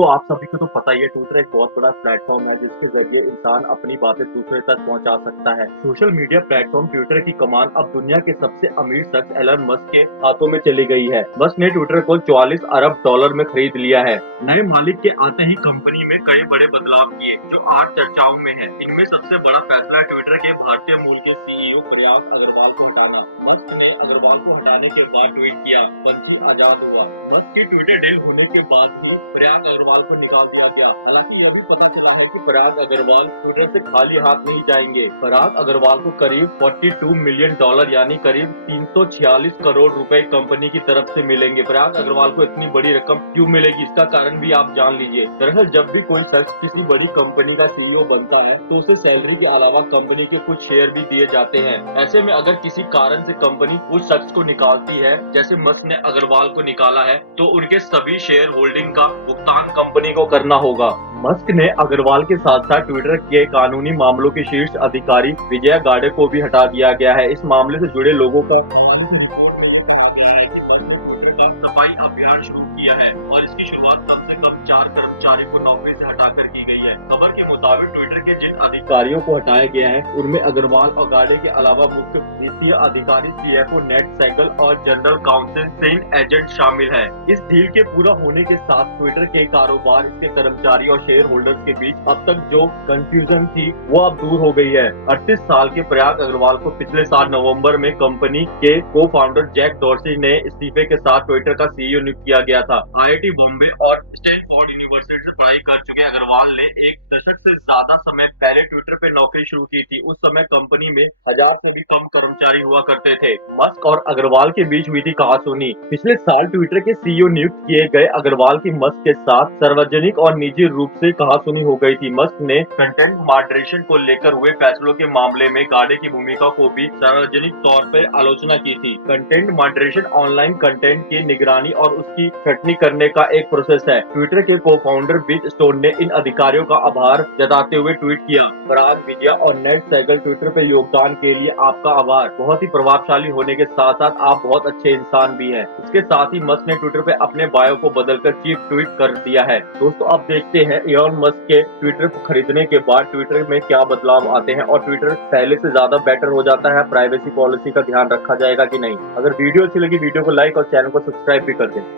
दोस्तों आप सभी को तो पता ही है ट्विटर एक बहुत बड़ा प्लेटफॉर्म है जिसके जरिए इंसान अपनी बातें दूसरे तक पहुंचा सकता है। सोशल मीडिया प्लेटफॉर्म ट्विटर की कमान अब दुनिया के सबसे अमीर शख्स एलन मस्क के हाथों में चली गई है। मस्क ने ट्विटर को 44 अरब डॉलर में खरीद लिया है। नए मालिक के आते ही कंपनी में कई बड़े बदलाव किए जो आज चर्चाओं में है। इनमें सबसे बड़ा फैसला ट्विटर के भारतीय मूल के सीईओ प्रयाग अग्रवाल को हटाना। मस्क ने अग्रवाल को हटाने के बाद ट्वीट किया, पंछी आजाद हुआ। मस्क के ट्विटर डील होने के बाद ही प्रयाग अग्रवाल को निकाल दिया गया। हालांकि यह भी पता चला है कि प्रयाग अग्रवाल ट्विटर से खाली हाथ नहीं जाएंगे। प्रयाग अग्रवाल को करीब 42 मिलियन डॉलर यानी करीब 346 करोड़ रुपए कंपनी की तरफ से मिलेंगे। प्रयाग अग्रवाल को इतनी बड़ी रकम क्यों मिलेगी, इसका कारण भी आप जान लीजिए। दरअसल जब भी कोई शख्स किसी बड़ी कंपनी का सीईओ बनता है तो उसे सैलरी के अलावा कंपनी के कुछ शेयर भी दिए जाते हैं। ऐसे में अगर किसी कारण से कंपनी उस शख्स को निकालती है, जैसे मस्क ने अग्रवाल को निकाला है, तो उनके सभी शेयर होल्डिंग का भुगतान कंपनी को करना होगा। मस्क ने अग्रवाल के साथ साथ ट्विटर के कानूनी मामलों के शीर्ष अधिकारी विजय गाडे को भी हटा दिया गया है। इस मामले से जुड़े लोगों का रिपोर्ट में ये कहा गया है कि मस्क ने ट्विटर का सफाई अभियान शुरू किया है और इसकी शुरुआत कम से कम 4 कर्मचारियों को नौकरी से हटाकर की गई है। खबर के मुताबिक ट्विटर के जिन अधिकारियों को हटाया गया है उनमें अग्रवाल और गाडे के अलावा मुख्य वित्तीय अधिकारी, सीएफओ नेट सैगल और जनरल काउंसिल सेन एजेंट शामिल है। इस डील के पूरा होने के साथ ट्विटर के कारोबार, इसके कर्मचारी और शेयर होल्डर्स के बीच अब तक जो कंफ्यूजन थी वो अब दूर हो गई है। 38 साल के प्रयाग अग्रवाल को पिछले साल नवंबर में कंपनी के को फाउंडर जैक डॉर्सी ने इस्तीफे के साथ ट्विटर का सीईओ नियुक्त किया गया था। आईआईटी बॉम्बे और स्टैनफोर्ड यूनिवर्सिटी से पढ़ाई कर चुके अग्रवाल ने एक दशक से ज्यादा समय पहले ट्विटर पे नौकरी शुरू की थी। उस समय कंपनी में 1000 से भी कम कर्मचारी हुआ करते थे। मस्क और अग्रवाल के बीच हुई थी कहासुनी। पिछले साल ट्विटर के सीईओ नियुक्त किए गए अग्रवाल की मस्क के साथ सार्वजनिक और निजी रूप से कहासुनी हो गई थी। मस्क ने कंटेंट मॉडरेशन को लेकर हुए फैसलों के मामले में गाडे की भूमिका को भी सार्वजनिक तौर पर आलोचना की थी। कंटेंट मॉडरेशन ऑनलाइन कंटेंट की निगरानी और उसकी छटनी करने का एक प्रोसेस है। ट्विटर के को फाउंडर बिज स्टोन ने इन अधिकारियों का आभार जताते हुए ट्वीट किया, पराग, विजय और नेट सैगल, ट्विटर पे योगदान के लिए आपका आभार। बहुत ही प्रभावशाली होने के साथ साथ आप बहुत अच्छे इंसान भी हैं। इसके साथ ही मस्क ने ट्विटर पे अपने बायो को बदलकर चीफ ट्वीट कर दिया है। दोस्तों अब देखते हैं एलन मस्क के ट्विटर को खरीदने के बाद ट्विटर में क्या बदलाव आते हैं और ट्विटर पहले से ज्यादा बेटर हो जाता है। प्राइवेसी पॉलिसी का ध्यान रखा जाएगा कि नहीं। अगर वीडियो अच्छी लगी वीडियो को लाइक और चैनल को सब्सक्राइब भी कर दें।